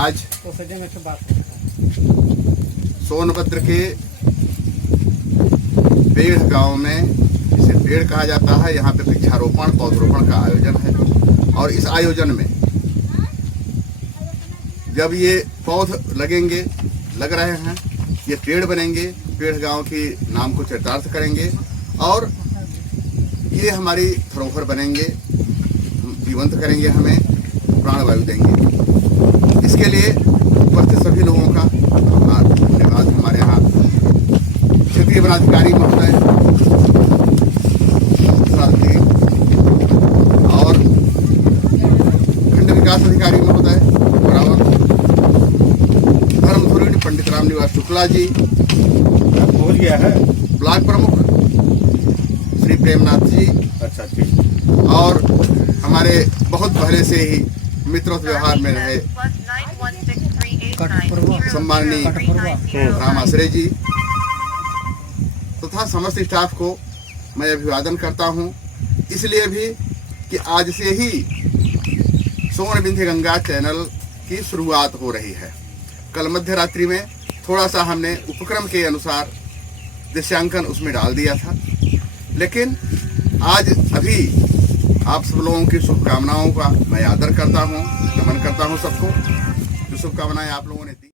आज सोनभद्र के बेड़ गांव में, जिसे बेड़ कहा जाता है, यहाँ पे वृक्षारोपण पौधरोपण का आयोजन है। और इस आयोजन में जब ये पौध लगेंगे, लग रहे हैं, ये पेड़ बनेंगे, पेड़ गांव की नाम को चरितार्थ करेंगे और ये हमारी धरोहर बनेंगे, जीवंत करेंगे, हमें प्राणवायु देंगे। इसके लिए उपस्थित सभी लोगों का धन्यवाद। हमारे यहाँ क्षेत्रीय वनाधिकारी महोदय और खंड विकास अधिकारी महोदय बराबर, धर्मधुरी पंडित रामनिवास शुक्ला जी, हो गया है, ब्लॉक प्रमुख श्री प्रेमनाथ जी, अच्छा ठीक, और हमारे बहुत पहले से ही मित्रवत व्यवहार में रहे सम्माननीय रामाश्रय जी तथा समस्त स्टाफ को मैं अभिवादन करता हूं। इसलिए भी कि आज से ही स्वर्ण बिंध्य गंगा चैनल की शुरुआत हो रही है। कल मध्य रात्रि में थोड़ा सा हमने उपक्रम के अनुसार दृश्यांकन उसमें डाल दिया था, लेकिन आज अभी आप सब लोगों की शुभकामनाओं का मैं आदर करता हूं, नमन करता हूं सबको, जो शुभकामनाएं आप लोगों ने दी।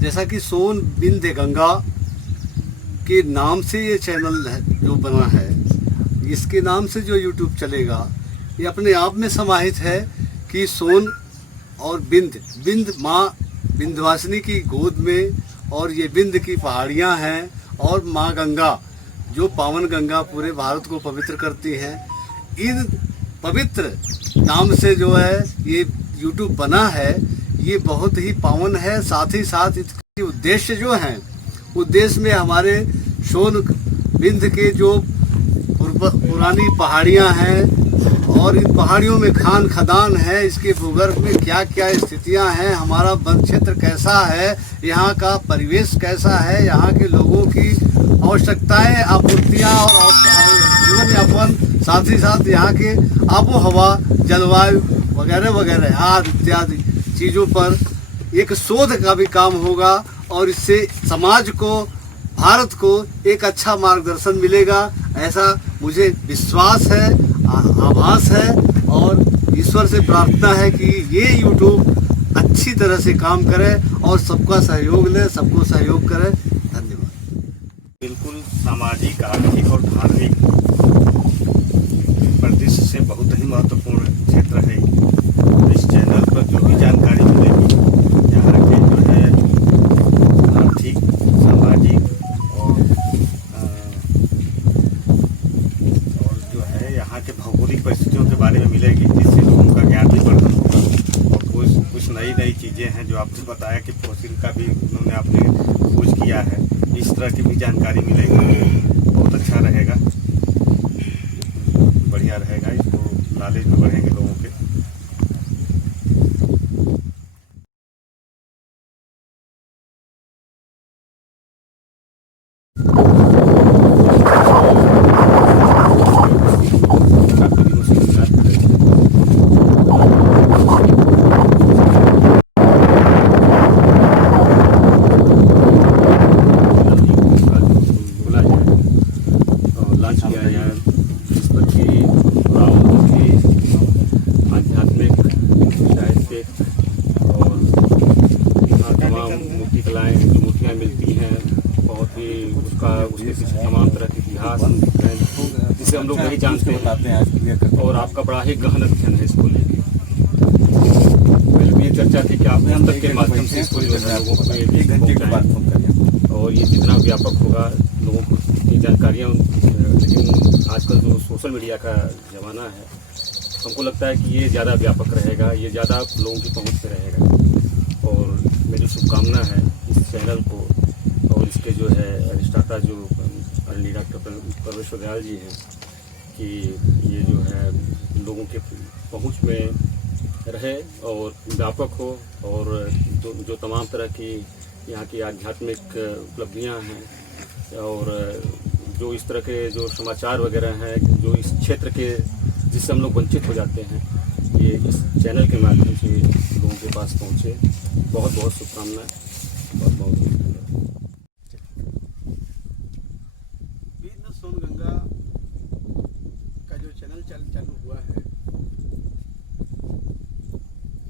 जैसा कि सोन बिंध्य गंगा के नाम से ये चैनल जो बना है, इसके नाम से जो यूट्यूब चलेगा, ये अपने आप में समाहित है कि सोन और बिंद माँ विंध्यवासिनी की गोद में, और ये बिंद की पहाड़ियाँ हैं, और माँ गंगा जो पावन गंगा पूरे भारत को पवित्र करती हैं। इन पवित्र नाम से जो है ये यूट्यूब बना है, ये बहुत ही पावन है। साथ ही साथ इसके उद्देश्य जो हैं, उद्देश्य में हमारे सोन बिंद के जो पुरानी पहाड़ियाँ हैं और इन पहाड़ियों में खान खदान है, इसके भूगर्भ में क्या क्या स्थितियां हैं, हमारा वन क्षेत्र कैसा है, यहाँ का परिवेश कैसा है, यहाँ के लोगों की आवश्यकताएं, आपूर्तियाँ और जीवन यापन, साथ ही साथ यहाँ के आबो हवा, जलवायु वगैरह वगैरह आदि इत्यादि चीज़ों पर एक शोध का भी काम होगा और इससे समाज को, भारत को एक अच्छा मार्गदर्शन मिलेगा, ऐसा मुझे विश्वास है, आभास है। और ईश्वर से प्रार्थना है कि ये यूट्यूब अच्छी तरह से काम करे और सबका सहयोग ले, सबको सहयोग करे। धन्यवाद। बिल्कुल सामाजिक, आर्थिक और धार्मिक परिदृश्य से बहुत ही महत्वपूर्ण क्षेत्र है। इस चैनल पर जो भी जानकारी मिलेगी, यहाँ के जो है आर्थिक, सामाजिक और जो है यहाँ के भौगोलिक परिस्थितियों के बारे में मिलेगी, जिससे लोगों का ज्ञान भी बढ़ता होगा। और कुछ नई चीज़ें हैं जो आपने बताया कि फॉसिल का भी उन्होंने आपने खोज किया है, इस तरह की भी जानकारी मिलेगी, बहुत अच्छा रहेगा, बढ़िया रहेगा, इसको नॉलेज में बढ़ेंगे लोगों के। मूर्तियाँ मिलती हैं, बहुत ही उसके पीछे तमाम तरह के इतिहास हैं, जिसे हम लोग नहीं जानते हैं। और आपका बड़ा ही गहन अध्ययन है इसको लेके। पहले भी ये चर्चा थी कि आप हम तक के माध्यम से इसको लोगों को एक घंटे के बाद, और ये जितना व्यापक होगा लोगों को इतनी जानकारियाँ। लेकिन आजकल जो सोशल मीडिया का ज़माना है, हमको लगता है कि ये ज़्यादा व्यापक रहेगा, ये ज़्यादा लोगों की पहुँच पे रहेगा। और मेरी शुभकामना है इस चैनल को और इसके जो है अधिष्ठाता जो आदरणीय डॉक्टर परमेश्वर दयाल जी हैं, कि ये जो है लोगों के पहुंच में रहे और व्यापक हो, और जो तमाम तरह की यहाँ की आध्यात्मिक उपलब्धियाँ हैं और जो इस तरह के जो समाचार वगैरह हैं जो इस क्षेत्र के जिससे हम लोग वंचित हो जाते हैं, ये इस चैनल के माध्यम से लोगों के पास पहुँचे। बहुत बहुत शुभकामनाएं, बहुत बहुत धन्यवाद। बीच सोनगंगा का जो चैनल चालू हुआ है,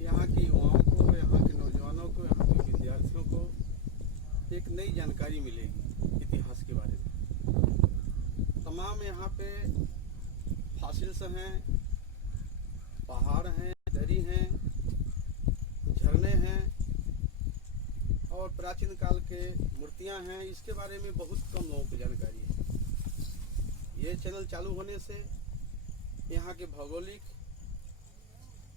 यहाँ के युवाओं को, यहाँ के नौजवानों को, यहाँ के विद्यार्थियों को एक नई जानकारी मिलेगी इतिहास के बारे में। तमाम यहाँ पे फॉसिल्स हैं, पहाड़ हैं, दरी हैं, झरने हैं और प्राचीन काल के मूर्तियां हैं। इसके बारे में बहुत कम लोगों को जानकारी है। ये चैनल चालू होने से यहाँ के भौगोलिक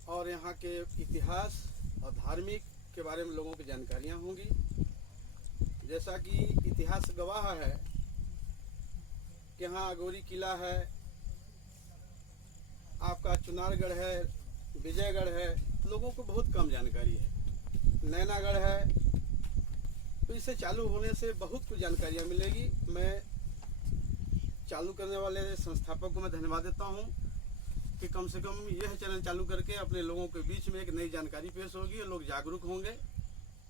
और यहाँ के इतिहास और धार्मिक के बारे में लोगों को जानकारियाँ होंगी। जैसा कि इतिहास गवाह है कि यहाँ अगोरी किला है, आपका चुनारगढ़ है, विजयगढ़ है, लोगों को बहुत कम जानकारी है। नैनागढ़ है। तो इसे चालू होने से बहुत कुछ जानकारियाँ मिलेगी। मैं चालू करने वाले संस्थापक को मैं धन्यवाद देता हूँ कि कम से कम यह चैनल चालू करके अपने लोगों के बीच में एक नई जानकारी पेश होगी और लोग जागरूक होंगे।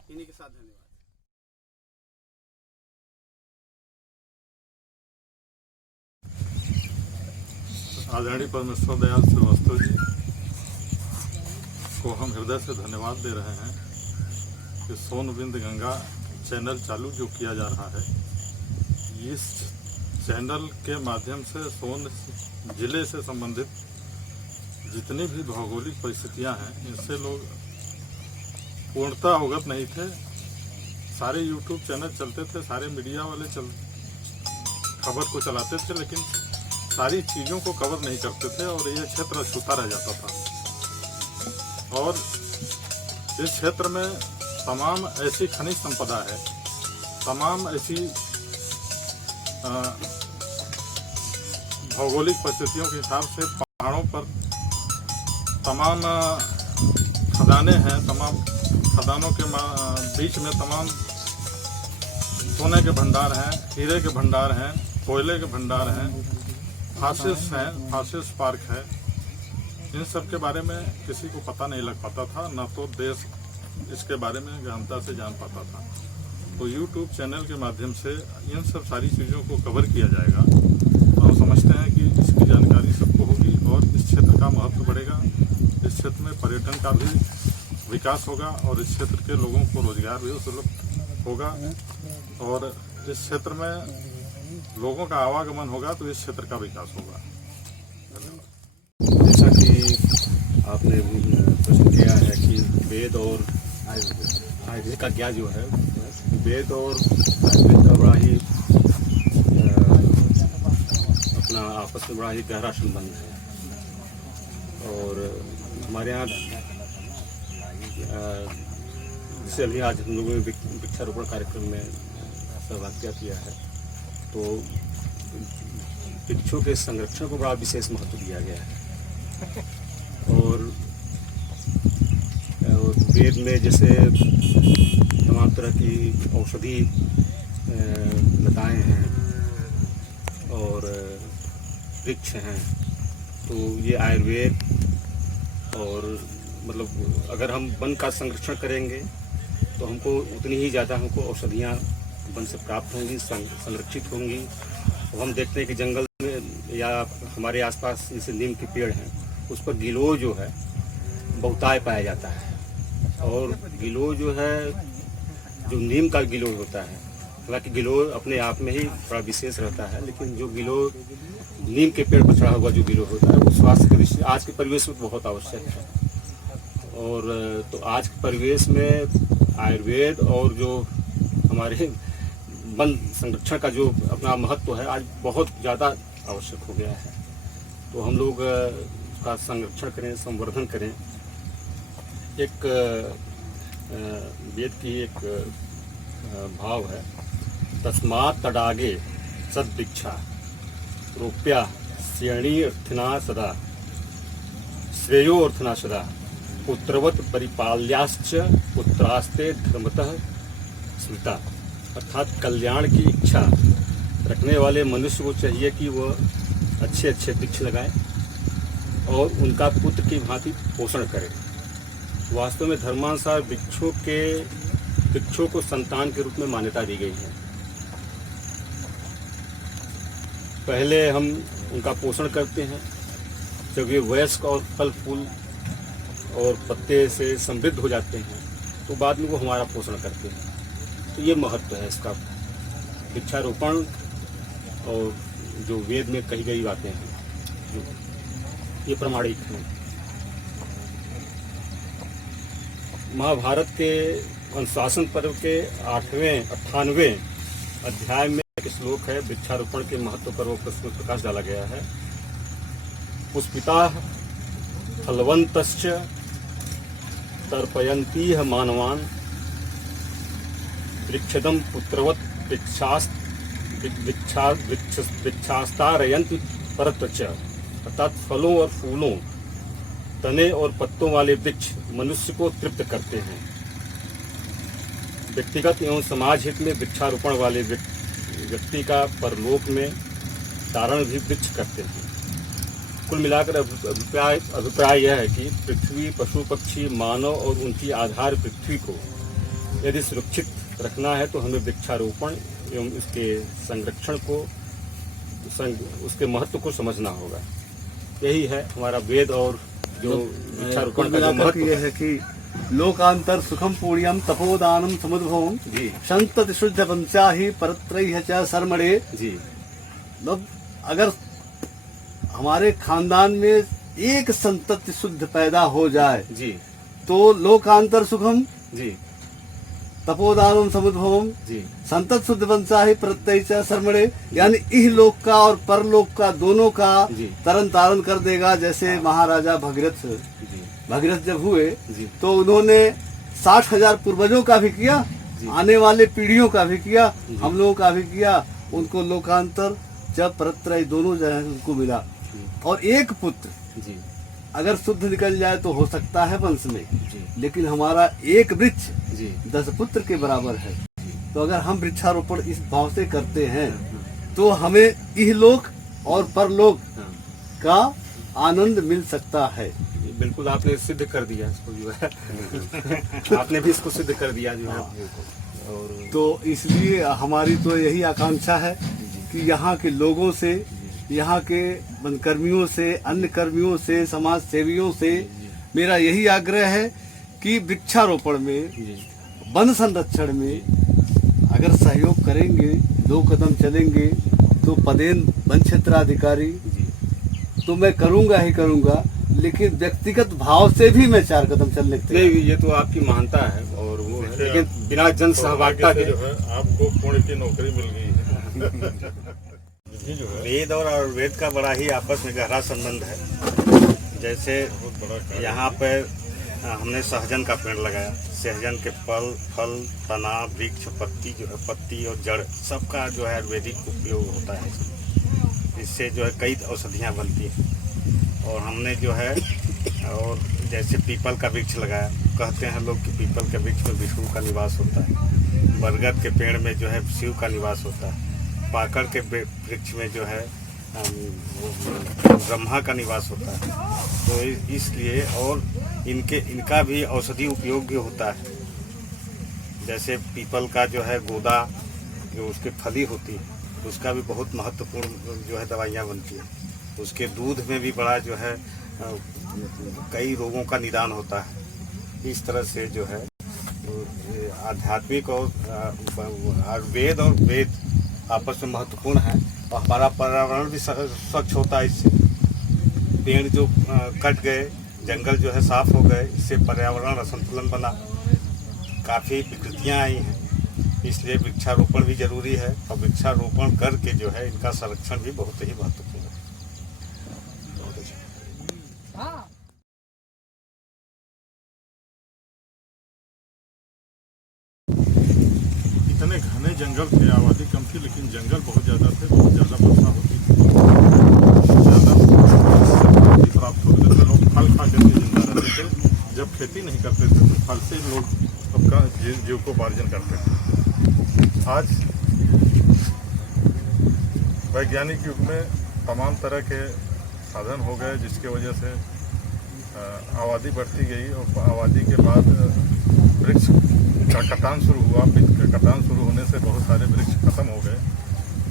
इन्हीं के साथ धन्यवाद। आदरणीय परमेश्वर दयाल श्रीवास्तव जी को हम हृदय से धन्यवाद दे रहे हैं कि सोनबिंद गंगा चैनल चालू जो किया जा रहा है, इस चैनल के माध्यम से सोन जिले से संबंधित जितनी भी भौगोलिक परिस्थितियां हैं, इनसे लोग पूर्णतः अवगत नहीं थे। सारे यूट्यूब चैनल चलते थे, सारे मीडिया वाले खबर को चलाते थे, लेकिन सारी चीज़ों को कवर नहीं करते थे और ये क्षेत्र अछूता रह जाता था। और इस क्षेत्र में तमाम ऐसी खनिज संपदा है, तमाम ऐसी भौगोलिक परिस्थितियों के हिसाब से पहाड़ों पर तमाम खदानें हैं, तमाम खदानों के बीच में तमाम सोने के भंडार हैं, हीरे के भंडार हैं, कोयले के भंडार हैं, फॉसिल्स हैं, फॉसिल्स पार्क है। इन सब के बारे में किसी को पता नहीं लग पाता था, न तो देश इसके बारे में गहनता से जान पाता था। तो YouTube चैनल के माध्यम से इन सब सारी चीज़ों को कवर किया जाएगा। तो हम समझते हैं कि इसकी जानकारी सबको होगी और इस क्षेत्र का महत्व बढ़ेगा। इस क्षेत्र में पर्यटन का भी विकास होगा और इस क्षेत्र के लोगों को रोजगार भी सुलभ होगा और इस क्षेत्र में लोगों का आवागमन होगा तो इस क्षेत्र का विकास होगा। जैसा कि आपने प्रश्न किया है कि वेद और आयुर्वेद का क्या जो है, वेद और आयुर्वेद का बड़ा ही अपना आपस में बड़ा ही गहरा संबंध है। और हमारे यहाँ जैसे अभी आज हम लोगों ने वृक्षारोपण कार्यक्रम में सहभागिता किया है, तो वृक्षों के संरक्षण को बड़ा विशेष महत्व दिया गया है। और वेद में जैसे तमाम तरह की औषधि लताएं हैं और वृक्ष हैं, तो ये आयुर्वेद और मतलब अगर हम वन का संरक्षण करेंगे तो हमको उतनी ही ज़्यादा हमको औषधियाँ वन से प्राप्त होंगी, संरक्षित होंगी। और हम देखते हैं कि जंगल में या हमारे आसपास जैसे नीम के पेड़ हैं, उस पर गिलोय जो है बहुताय पाया जाता है। और गिलोय जो है, जो नीम का गिलोय होता है, हालांकि गिलोय अपने आप में ही बड़ा विशेष रहता है, लेकिन जो गिलोय नीम के पेड़ पर चढ़ा हुआ जो गिलोय होता है वो स्वास्थ्य के दृष्टि आज के परिवेश में बहुत आवश्यक है। और तो आज के परिवेश में आयुर्वेद और जो हमारे वन संरक्षण का जो अपना महत्व है आज बहुत ज़्यादा आवश्यक हो गया है। तो हम लोग उसका संरक्षण करें, संवर्धन करें। एक वेद की एक भाव है, तस्मात् तडागे सद्भिक्षा रोप्या श्रेणी अर्थना सदा श्रेयो अर्थना सदा पुत्रवत परिपाल्याश्च पुत्रास्ते धर्मतः स्मृता। अर्थात कल्याण की इच्छा रखने वाले मनुष्य को चाहिए कि वह अच्छे अच्छे वृक्ष लगाए और उनका पुत्र की भांति पोषण करे। वास्तव में धर्मानुसार वृक्षों को संतान के रूप में मान्यता दी गई है। पहले हम उनका पोषण करते हैं, जब ये वयस्क और फल फूल और पत्ते से समृद्ध हो जाते हैं तो बाद में वो हमारा पोषण करते हैं। तो ये महत्व है इसका। वृक्षारोपण और जो वेद में कही गई बातें हैं ये प्रमाणिक हैं। महाभारत के अनुशासन पर्व के 98वें अध्याय में एक श्लोक है, वृक्षारोपण के महत्व पर वो प्रकाश डाला गया है। पुष्पिता फलवंतश्च तर्पयन्तीह मानवान् वृक्षदं पुत्रवत् वृक्षास्तारयन्ति परत्र च। अर्थात फलों और फूलों, तने और पत्तों वाले वृक्ष मनुष्य को तृप्त करते हैं। व्यक्तिगत एवं समाज हित में वृक्षारोपण वाले व्यक्ति का परलोक में तारण भी वृक्ष करते हैं। कुल मिलाकर अभिप्राय यह है कि पृथ्वी, पशु पक्षी, मानव और उनकी आधार पृथ्वी को यदि सुरक्षित रखना है तो हमें वृक्षारोपण एवं इसके संरक्षण को, उसके महत्व को समझना होगा। यही है हमारा वेद और जो वृक्षारोपण का महत्व है कि लोकांतर सुखम पुण्यम तपोदानम समुद्भवम जी संतति शुद्ध पंचाही परत्रैः च शर्मणे। जी मतलब अगर हमारे खानदान में एक संतति शुद्ध पैदा हो जाए जी तो लोकांतर सुखम जी तपोदानम समुद्भवम जी संतत शुद्ध पंचाही परत्रैः च शर्मणे, यानी इह लोक का और परलोक का दोनों का जी। तरन तारण कर देगा। जैसे महाराजा भगीरथ जब हुए जी। तो उन्होंने 60,000 पूर्वजों का भी किया, आने वाले पीढ़ियों का भी किया, हम लोगों का भी किया। उनको लोकांतर जब परत्रय दोनों जो है उनको मिला। और एक पुत्र जी अगर शुद्ध निकल जाए तो हो सकता है वंश में, जी लेकिन हमारा एक वृक्ष जी 10 पुत्र के बराबर है। तो अगर हम वृक्षारोपण इस भाव से करते हैं तो हमें इहलोक और परलोक का आनंद मिल सकता है। बिल्कुल आपने सिद्ध कर दिया इसको जो है आपने भी इसको सिद्ध कर दिया जो है। और तो इसलिए हमारी तो यही आकांक्षा है कि यहाँ के लोगों से, यहाँ के वनकर्मियों से, अन्य कर्मियों से, समाज सेवियों से मेरा यही आग्रह है कि वृक्षारोपण में, वन संरक्षण में अगर सहयोग करेंगे, 2 कदम चलेंगे तो पदेन वन क्षेत्राधिकारी तो मैं करूँगा ही करूँगा, लेकिन व्यक्तिगत भाव से भी मैं 4 कदम चलने के नहीं, ये तो आपकी महानता है और वो है, लेकिन बिना जन सहभागिता के जो है आपको पुण्य की नौकरी मिल गई है। वेद और आयुर्वेद का बड़ा ही आपस में गहरा संबंध है। जैसे यहाँ पर हमने सहजन का पेड़ लगाया, सहजन के फल, तना, वृक्ष, पत्ती और जड़ सबका जो है आयुर्वेदिक उपयोग होता है। इससे जो है कई औषधियाँ बनती हैं। और हमने जो है और जैसे पीपल का वृक्ष लगाया, कहते हैं लोग कि पीपल के वृक्ष में विष्णु का निवास होता है। बरगद के पेड़ में जो है शिव का निवास होता है। पाकड़ के वृक्ष में जो है ब्रह्मा का निवास होता है। तो इसलिए और इनका भी औषधि उपयोग भी होता है। जैसे पीपल का जो है गोदा, जो उसकी फली होती है, उसका भी बहुत महत्वपूर्ण जो है दवाइयाँ बनती है। उसके दूध में भी बड़ा जो है कई रोगों का निदान होता है। इस तरह से जो है आध्यात्मिक और आयुर्वेद और वेद आपस में महत्वपूर्ण है। और हमारा पर्यावरण भी स्वच्छ होता है इससे। पेड़ जो कट गए, जंगल जो है साफ हो गए, इससे पर्यावरण असंतुलन बना, काफ़ी विकृतियाँ आई हैं। इसलिए वृक्षारोपण भी जरूरी है और वृक्षारोपण करके जो है इनका संरक्षण भी बहुत ही महत्वपूर्ण है। इतने घने जंगल थे, आबादी कम थी, लेकिन जंगल बहुत ज़्यादा थे, बहुत ज़्यादा वर्षा होती थी, ज़्यादा प्राप्त होते थे। लोग फल खा करके जिंदा रहते थे। जब खेती नहीं करते थे तो फल से लोग अपना जीविकोपार्जन करते थे। आज वैज्ञानिक युग में तमाम तरह के साधन हो गए, जिसके वजह से आबादी बढ़ती गई और आबादी के बाद वृक्ष का कटान शुरू हुआ। वृक्ष का कटान शुरू होने से बहुत सारे वृक्ष खत्म हो गए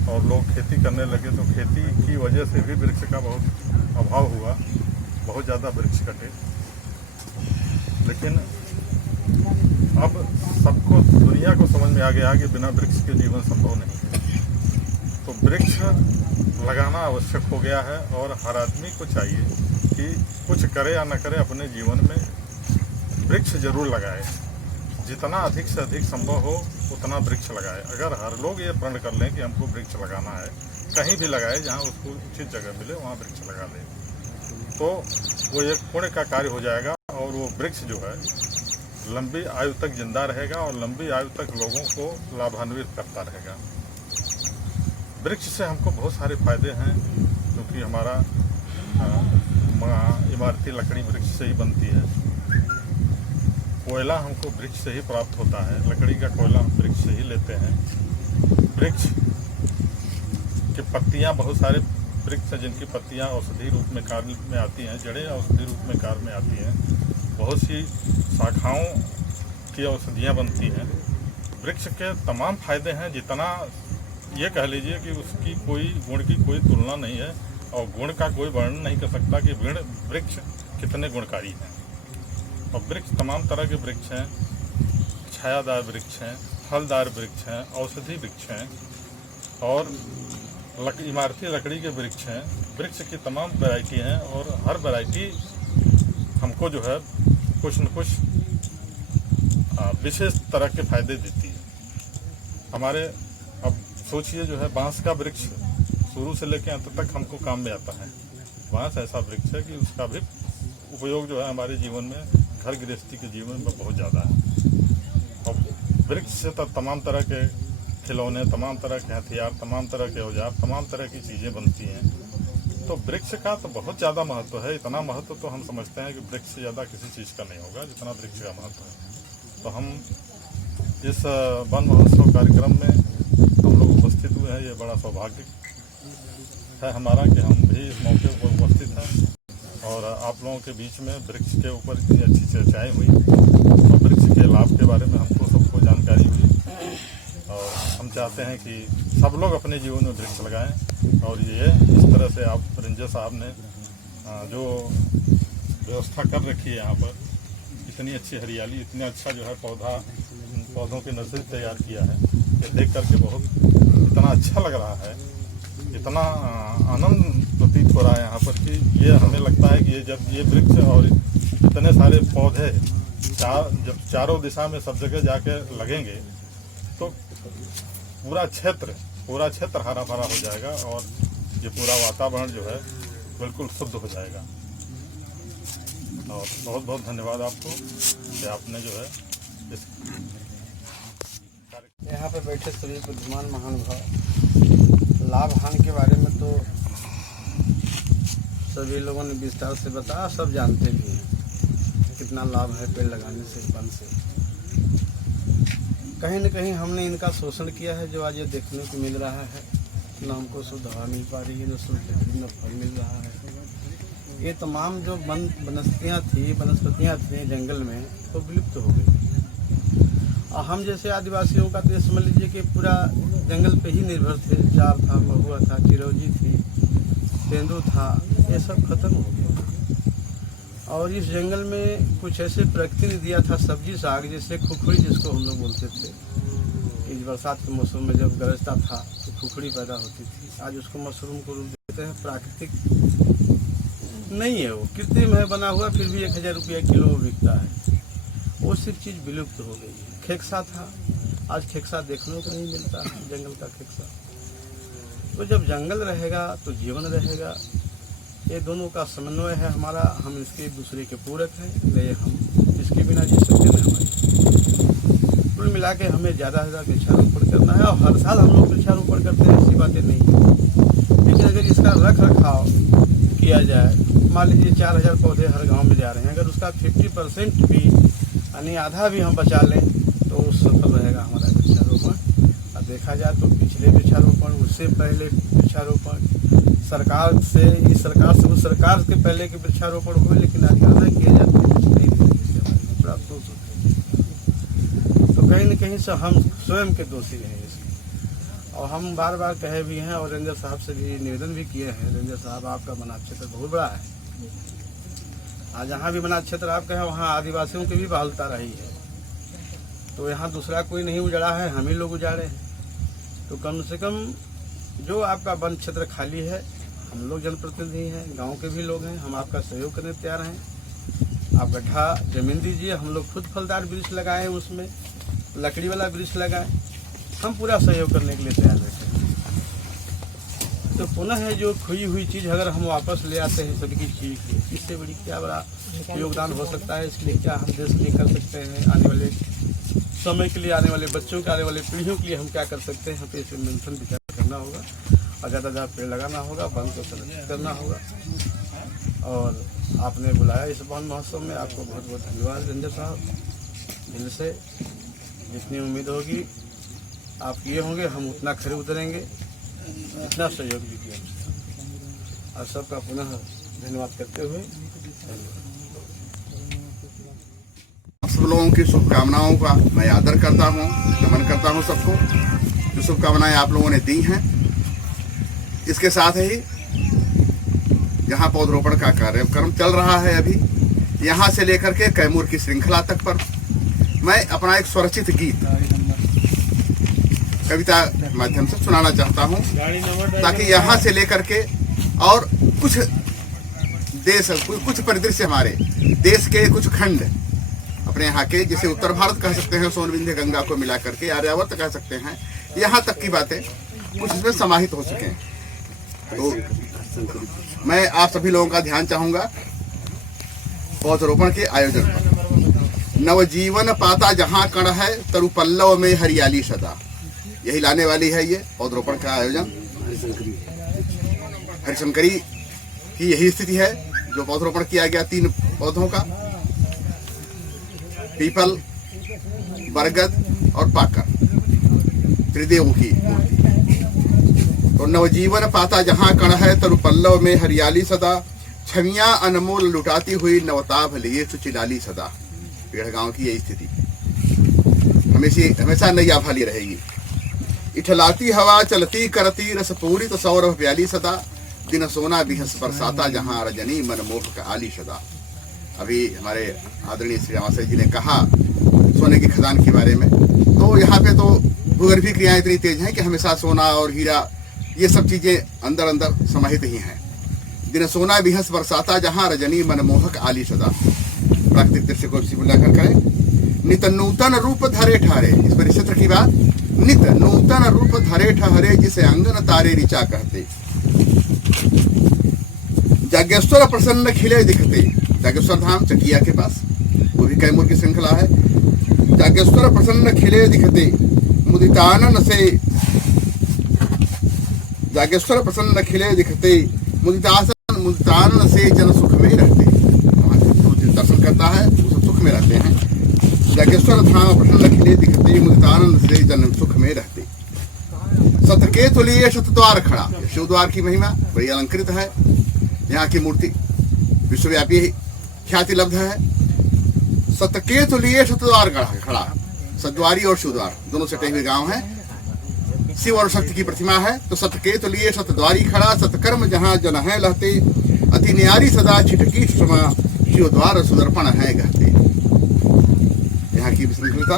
और लोग खेती करने लगे, तो खेती की वजह से भी वृक्ष का बहुत अभाव हुआ, बहुत ज़्यादा वृक्ष कटे। लेकिन अब सबको, दुनिया को समझ में आ गया कि बिना वृक्ष के जीवन संभव नहीं है। तो वृक्ष लगाना आवश्यक हो गया है और हर आदमी को चाहिए कि कुछ करे या न करे, अपने जीवन में वृक्ष जरूर लगाए। जितना अधिक से अधिक संभव हो उतना वृक्ष लगाए। अगर हर लोग ये प्रण कर लें कि हमको वृक्ष लगाना है, कहीं भी लगाए, जहाँ उसको उचित जगह मिले वहाँ वृक्ष लगा ले, तो वो एक पुण्य का कार्य हो जाएगा और वो वृक्ष जो है लंबी आयु तक जिंदा रहेगा और लंबी आयु तक लोगों को लाभान्वित करता रहेगा। वृक्ष से हमको बहुत सारे फायदे हैं, क्योंकि हमारा इमारती लकड़ी वृक्ष से ही बनती है। कोयला हमको वृक्ष से ही प्राप्त होता है, लकड़ी का कोयला हम वृक्ष से ही लेते हैं। वृक्ष की पत्तियां, बहुत सारे वृक्ष हैं जिनकी पत्तियां औषधि रूप में कार्य में आती हैं, जड़ें औषधि रूप में कार्य में आती हैं, बहुत सी शाखाओं की औषधियाँ बनती हैं। वृक्ष के तमाम फायदे हैं, जितना ये कह लीजिए कि उसकी कोई गुण की कोई तुलना नहीं है और गुण का कोई वर्णन नहीं कर सकता कि वृक्ष कितने गुणकारी हैं। और वृक्ष तमाम तरह के वृक्ष हैं, छायादार वृक्ष हैं, फलदार वृक्ष हैं, औषधि वृक्ष हैं और इमारती लकड़ी के वृक्ष हैं। वृक्ष की तमाम वैरायटी हैं और हर वैरायटी हमको जो है कुछ न कुछ विशेष तरह के फायदे देती है। हमारे अब सोचिए जो है बांस का वृक्ष शुरू से लेकर अंत तक हमको काम में आता है। बांस ऐसा वृक्ष है कि उसका भी उपयोग जो है हमारे जीवन में, घर गृहस्थी के जीवन में बहुत ज़्यादा है। और वृक्ष से तो तमाम तरह के खिलौने, तमाम तरह के हथियार, तमाम तरह के औजार, तमाम तरह की चीज़ें बनती हैं। तो वृक्ष का तो बहुत ज़्यादा महत्व है। इतना महत्व तो हम समझते हैं कि वृक्ष से ज़्यादा किसी चीज़ का नहीं होगा जितना वृक्ष का महत्व है। तो हम इस वन महोत्सव कार्यक्रम में हम लोग उपस्थित हुए हैं। ये बड़ा सौभाग्य है हमारा कि हम भी इस मौके पर उपस्थित हैं और आप लोगों के बीच में वृक्ष के ऊपर इतनी अच्छी चर्चाएँ हुई और वृक्ष के लाभ के बारे में हमको सबको जानकारी हुई। और हम चाहते हैं कि सब लोग अपने जीवन में वृक्ष लगाएं और ये इस तरह से आप रेंजर साहब ने जो व्यवस्था कर रखी है यहाँ पर, इतनी अच्छी हरियाली, इतना अच्छा जो है पौधों की नर्सरी तैयार किया है, ये देख करके बहुत इतना अच्छा लग रहा है, इतना आनंद प्रतीत हो रहा है यहाँ पर कि ये हमें लगता है कि ये जब ये वृक्ष और इतने सारे पौधे जब चारों दिशा में सब जगह जाके लगेंगे तो पूरा क्षेत्र हरा भरा हो जाएगा और ये पूरा वातावरण जो है बिल्कुल शुद्ध हो जाएगा। और बहुत बहुत धन्यवाद आपको कि आपने जो है इस यहाँ पे बैठे सभी बुद्धिमान महानुभाव लाभ हानि के बारे में तो सभी लोगों ने विस्तार से बताया, सब जानते भी हैं कितना लाभ है पेड़ लगाने से, वन से। कहीं न कहीं हमने इनका शोषण किया है, जो आज ये देखने को मिल रहा है। न हमको शुद्ध हवा मिल पा रही है, न शुद्ध लकड़ी, न फल मिल रहा है। ये तमाम जो वनस्पतियाँ थी जंगल में, तो विलुप्त हो गई। और हम जैसे आदिवासियों का तो समझ लीजिए कि पूरा जंगल पे ही निर्भर थे। चार था, महुआ था, चिरौंजी थी, तेंदू था, ये सब खत्म हो गया। और इस जंगल में कुछ ऐसे प्रकृति ने दिया था, सब्जी साग, जैसे खुखड़ी जिसको हम लोग बोलते थे। इस बरसात के मौसम में जब गरजता था तो खुखड़ी पैदा होती थी। आज उसको मशरूम को रूप देते हैं। प्राकृतिक नहीं है, वो कृत्रिम है बना हुआ, फिर भी 1000 रुपया किलो बिकता है। वो सिर्फ चीज़ विलुप्त हो गई है। खेकसा था, आज खेकसा देखने को नहीं मिलता है, जंगल का खेकसा। तो जब जंगल रहेगा तो जीवन रहेगा। ये दोनों का समन्वय है हमारा। हम इसके एक दूसरे के पूरक हैं, इसलिए हम इसके बिना जी सकते नहीं। हमारे कुल मिला के हमें ज़्यादा से ज़्यादा वृक्षारोपण करना है और हर साल हम लोग वृक्षारोपण करते हैं, ऐसी बातें नहीं है। लेकिन अगर इसका रख रखाव किया जाए, मान लीजिए 4000 पौधे हर गांव में जा रहे हैं, अगर उसका 50% भी यानी आधा भी हम बचा लें तो सफल रहेगा हमारा वृक्षारोपण। और देखा देखा जाए तो पिछले वृक्षारोपण, उससे पहले वृक्षारोपण, सरकार से इस सरकार से उस सरकार के पहले के वृक्षारोपण हुए, लेकिन आगे किया जाए तो कुछ नहीं है, बड़ा अफसोस होता है। तो कहीं न कहीं से हम स्वयं के दोषी हैं इसमें, और हम बार बार कहे भी हैं और रेंजर साहब से भी निवेदन भी किए हैं, रेंजर साहब आपका वना क्षेत्र बहुत बड़ा है, आज जहाँ भी वना क्षेत्र आपका है वहाँ आदिवासियों की भी बहुलता रही है, तो यहाँ दूसरा कोई नहीं उजाड़ा है, हम ही लोग उजाड़े हैं। तो कम से कम जो आपका वन क्षेत्र खाली है, हम लोग जनप्रतिनिधि हैं, गांव के भी लोग हैं, हम आपका सहयोग करने तैयार हैं। आप गड्ढा जमीन दीजिए, हम लोग खुद फलदार वृक्ष लगाएं, उसमें लकड़ी वाला वृक्ष लगाएं, हम पूरा सहयोग करने के लिए तैयार बैठे हैं। तो पुनः है जो खोई हुई चीज़ अगर हम वापस ले आते हैं सबकी चीज़ की, इससे बड़ी क्या बड़ा योगदान हो सकता है, इसलिए क्या हम देश के लिए कर सकते हैं, आने वाले समय के लिए, आने वाले बच्चों के, आने वाले पीढ़ियों के लिए हम क्या कर सकते हैं, हम पे इस पर मंथन विचार करना होगा और ज़्यादा ज़्यादा पेड़ लगाना होगा, वन को संरक्षित करना होगा। और आपने बुलाया इस वन महोत्सव में, आपको बहुत बहुत धन्यवाद रेंजर साहब, दिल से जितनी उम्मीद होगी आप किए होंगे, हम उतना खड़े उतरेंगे, इतना सहयोग भी किया, और सबका पुनः धन्यवाद करते हुए सब लोगों की शुभकामनाओं का मैं आदर करता हूँ, नमन करता हूँ सबको, जो शुभकामनाएं आप लोगों ने दी हैं। इसके साथ ही यहाँ पौधरोपण का कार्यक्रम चल रहा है अभी, यहाँ से लेकर के कैमूर की श्रृंखला तक पर मैं अपना एक स्वरचित गीत कविता के माध्यम से सुनाना चाहता हूँ, ताकि यहाँ से लेकर के और कुछ देश, कुछ परिदृश्य हमारे देश के कुछ खंड अपने यहाँ के, जैसे उत्तर भारत कह सकते हैं, सोन विंध्य गंगा को मिला करके आर्यावर्त कह सकते हैं, यहाँ तक की बातें कुछ इसमें समाहित हो सकें। तो मैं आप सभी लोगों का ध्यान चाहूंगा पौधरोपण के आयोजन पर। नवजीवन पाता जहाँ कण है, तरु पल्लव में हरियाली सदा, यही लाने वाली है ये पौधरोपण का आयोजन। हरिशंकरी की यही स्थिति है, जो पौधरोपण किया गया 3 पौधों का, पीपल, बरगद और पाकर, त्रिदेव की मूर्ति। तो नवजीवन पाता जहाँ कण है, तरु पल्लव में हरियाली सदा, छवियां अनमोल लुटाती हुई नवताभ लिए सुचिलाली सदा। गांव की यही स्थिति हमेशा नैया भाली रहेगी। इठलाती हवा चलती करती रस पूरित सौरभ प्याली सदा, दिन सोना बिहस बरसाता जहाँ रजनी मनमोहक आली सदा। अभी हमारे आदरणीय श्री रामाशय जी ने कहा सोने की खदान के बारे में, तो यहाँ पे तो भूगर्भीय क्रियाएं इतनी तेज हैं कि हमेशा सोना और हीरा ये सब चीजें अंदर अंदर समाहित ही हैं। दिन सोना बिहस बरसाता जहाँ रजनी मनमोहक आली सदा। प्राकृतिक दृश्य को उल्लेखन करें। नित नूतन रूप धरे ठहरे, इस परिक्षेत्र की बात, नित नूतन रूप धरे ठहरे, जिसे अंगन तारे ऋचा कहते। जागेश्वर प्रसन्न खिले दिखते, जागेश्वर धाम चकिया के पास, वो भी कैमूर की श्रृंखला है। जागेश्वर प्रसन्न खिले दिखते, मुदितानन से, जागेश्वर प्रसन्न खिले दिखते, मुदितानन से जन सुख में रहते। दर्शन करता है वो सब सुख में रहते हैं। जागेश्वर धाम प्रसन्न खिले दिखते, मुदितानन से जन सुख में रहते। सतकेतु लिए शतद्वार खड़ा, शिव द्वार की महिमा बड़ी अलंकृत है। यहाँ की मूर्ति विश्वव्यापी ख्याति लब्ध है। सतकेतु लिए शतद्वार खड़ा, सद्वारी और शिवद्वार दोनों सटे हुए गांव हैं। शिव और शक्ति की प्रतिमा है। तो सतकेतु लिए शतद्वारी खड़ा, सतकर्म जहाँ जन है लहते, अति न्यारी सदा छिटकी क्षमा, शिव द्वार सुदर्पण है गहते। यहाँ की विशृंखलता।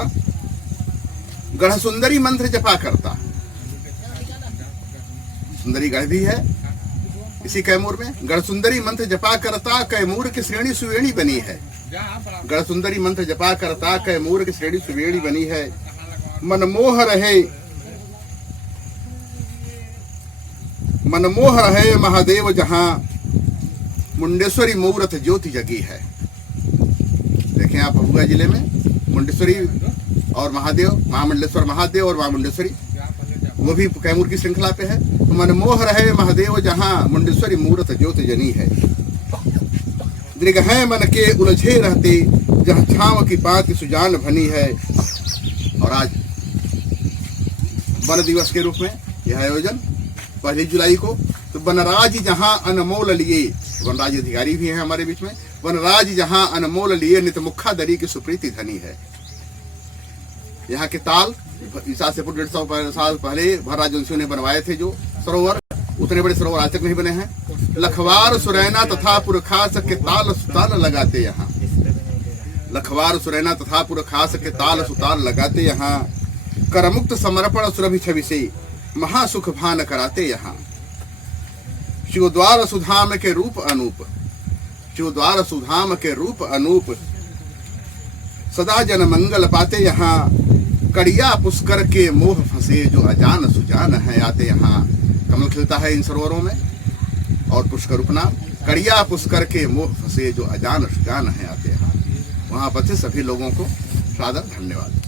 गढ़ सुंदरी मंत्र जपा करता, सुंदरी गढ़ भी है इसी कैमूर में। गढ़ सुंदरी मंत्र जपा करता, कैमूर की श्रेणी सुवेणी बनी है। गढ़ सुंदरी मंत्र जपा करता, कैमूर की श्रेणी सुवेणी बनी है। मनमोह रहे महादेव जहां, मुंडेश्वरी मूर्त ज्योति जगी है। देखें आप भभुआ जिले में मुंडेश्वरी और महादेव, महामंडलेश्वर महादेव और महामुंडेश्वरी, वो भी कैमूर की श्रृंखला पे है। तो मनमोह रहे महादेव जहां, मुंडेश्वरी मूर्त ज्योति जनी है। दृग है मन के उलझे रहते, जहां छाव की बात सुजान भनी है। और आज वन दिवस के रूप में यह आयोजन 1 जुलाई को। तो वनराज जहां अनमोल लिए, वनराज अधिकारी भी हैं हमारे बीच में, वनराज जहां अनमोल लिए नित मुखा दरी की सुप्रीति धनी है। यहाँ के ताल ईसा से 150 साल पहले भरराजवंशियों ने बनवाए थे जो सरोवर, उतने बड़े सरोवर आज तक नहीं बने हैं। लखवार सुरैना तथा पुरखास के ताल सुताल लगाते यहाँ, लखवार सुरैना तथा पुरखास के ताल सुताल लगाते यहाँ। करमुक्त समर्पण सुरभि छवि से महासुख भान कराते यहाँ। शिवद्वार सुधाम के रूप अनूप, शिवद्वार सुधाम के रूप अनूप, सदा जन मंगल पाते यहाँ। कड़िया पुष्कर के मोह फंसे जो अजान सुजान है आते यहाँ। कमल खिलता है इन सरोवरों में और पुष्कर उपनाम कड़िया पुष्कर के मोह फंसे जो अजान सुजान है आते यहाँ। वहां पर से सभी लोगों को सादर धन्यवाद।